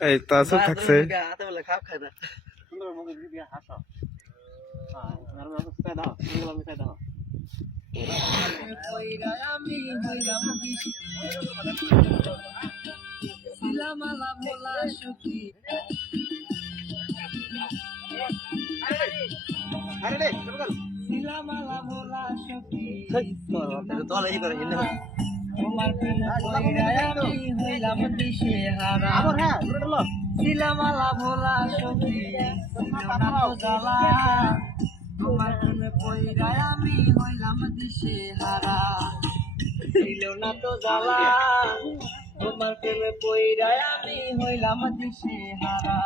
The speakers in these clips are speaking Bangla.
এই তো আসল থাকছে তোমার প্রেমে পইড়ায় আমি হইলাম দিশেহারা শিলামালা ভোলা সখী জ্বালা তোমার প্রেমে পইড়ায় আমি হইলাম দিশেহারা ছিল না তো জ্বালা তোমার প্রেমে পইড়ায় আমি হইলাম দিশেহারা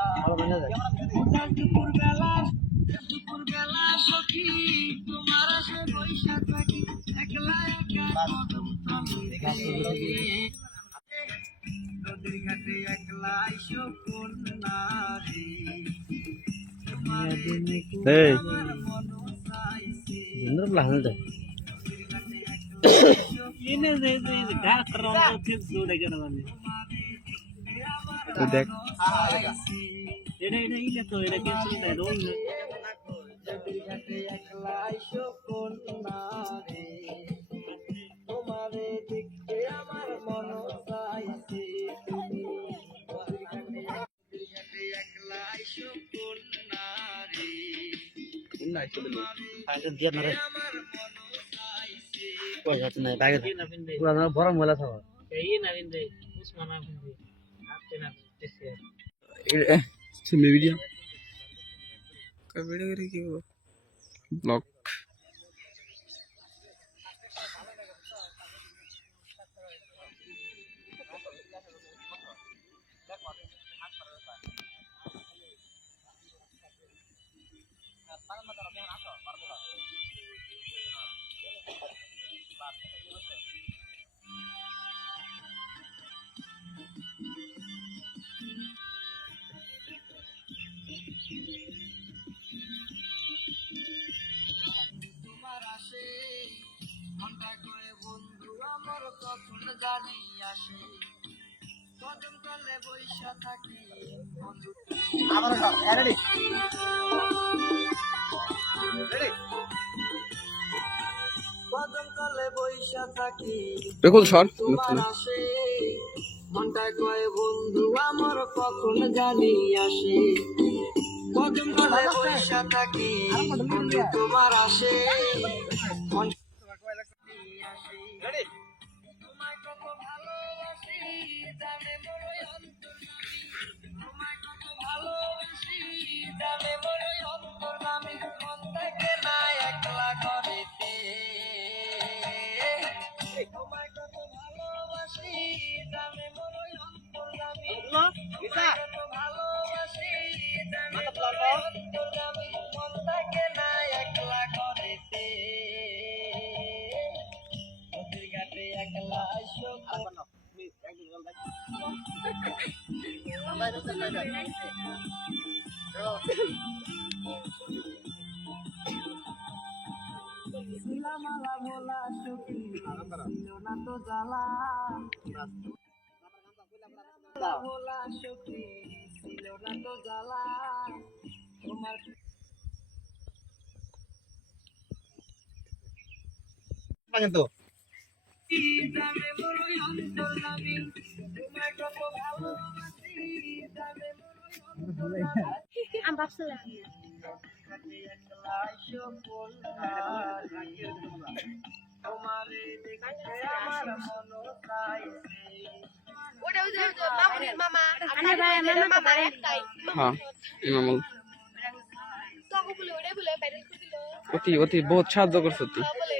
দুপুর বেলা সখী তোমার আসে বৈশা থাকি একলা একা নদীর ঘাটে একলা আইসো কোন নারী তোমার মন চাইছে দেখ একলা আইসো কোন নারী তোমারে দেখতে আমার মন চাইছে তুমি একলা আইসো কোন নারী বরং বলা থাকা वीडियो की ब्लॉग তোমার আসে মনটা করে বন্ধু আমার কখন জানি আসে কদম তলে বৈশা থাকি বন্ধু কদম তলে বৈশা থাকি बिल्कुल शॉर्ट তোমার আসে মনটা কয় বন্ধু আমার কখন জানি আসে কদম তলে বৈশা থাকি বন্ধু তোমার আসে তোমায় কত ভালোবাসি জানে বড়ই অন্তর্যামী তোমায় কত ভালোবাসি জানে বড়ই অন্তর্যামী মন থেকে না একলা করেতে তোমায় কত ভালোবাসি জানে বড়ই অন্তর্যামী কত ভালোবাসি জানে বড়ই অন্তর্যামী মন থেকে না একলা করেতে নদীর ঘাটে একলা আইসো শিলামালা ভোলা সখী ছিল না তো জ্বালা ভোলা সখী ছিল না তো জ্বালা তোমার তো জানে বড়ই অন্তর্যামী তোমায় কত ভালোবাসি জানে বড়ই অন্তর্যামী আমি ভাবছিলাম একলা আইসো কোন নারী তোমারে দেখতে আমার মন চাইছে ওটা ওই যে মামুনির মামা আরে ভাই মামা একটাই हाँ इमामुल তো বলে ওটা বলে ভাইরাল করে দিল অতি অতি বহুত সাহায্য করছ তুই বলে